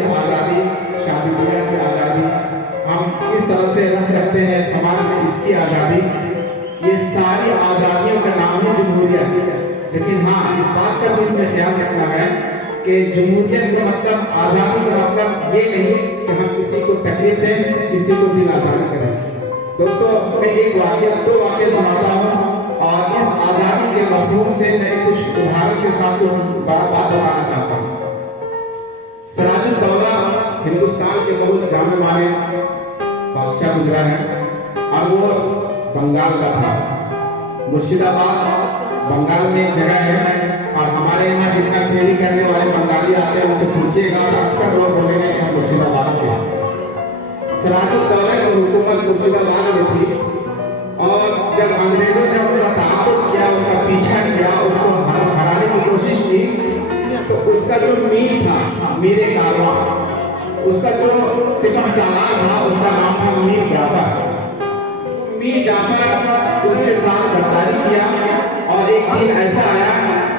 की आज़ादी, शादी ब्याह की आज़ादी, हम किस तरह से रह सकते हैं समाज में, इसकी आज़ादी, ये सारी आज़ादियों का नाम है जमहूरियत। लेकिन हाँ, इस बात का भी इसमें ख्याल रखना है कि जमहूरियत का मतलब, आज़ादी का मतलब ये नहीं कि हम किसी को तकलीफ दें, किसी को दिल आज़ाद करें। दोस्तों, मैं एक वाक़या, दो वाक़या सुनाता हूँ और इस आज़ादी के मफ़हूम से मैं कुछ उदाहरण के साथ बात बताना चाहता हूँ। सिराजुद्दौला हिंदुस्तान के बहुत जाने माने बादशाह गुजरा है और वो बंगाल का था। मुर्शिदाबाद बंगाल में एक जगह है और हमारे यहाँ जितना फेरी करने वाले बंगाली आते हैं उनसे पूछिएगा तो अक्सर लोग बोलेंगे कि हम मुर्शिदाबाद के हैं। सिराजुद्दौला की हुकूमत मुर्शिदाबाद में थी और जब अंग्रेजों ने उसका ताक़ुब किया, उसका पीछा किया, उसको हराने की कोशिश की, तो उसका जो मीर था, मीर कारवां, उसका जो सिपह सालार था, उसका नाम था मीर जाफर। मीर जाफर उसके साथ गद्दारी किया और एक दिन ऐसा आया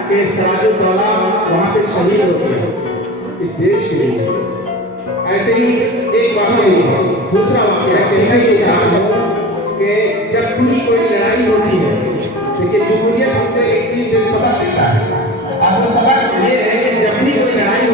कि सिराजुद्दौला वहाँ पे शहीद हो गया इस देश के लिए। ऐसे ही एक वाक़या, दूसरा वाक़या कहीं ना ये याद हो कि जब भी कोई लड़ाई होती है, देखिए जमहूरियत हमको एक चीज़ सबक देता है और वो सबक ये है कि जब भी कोई लड़ाई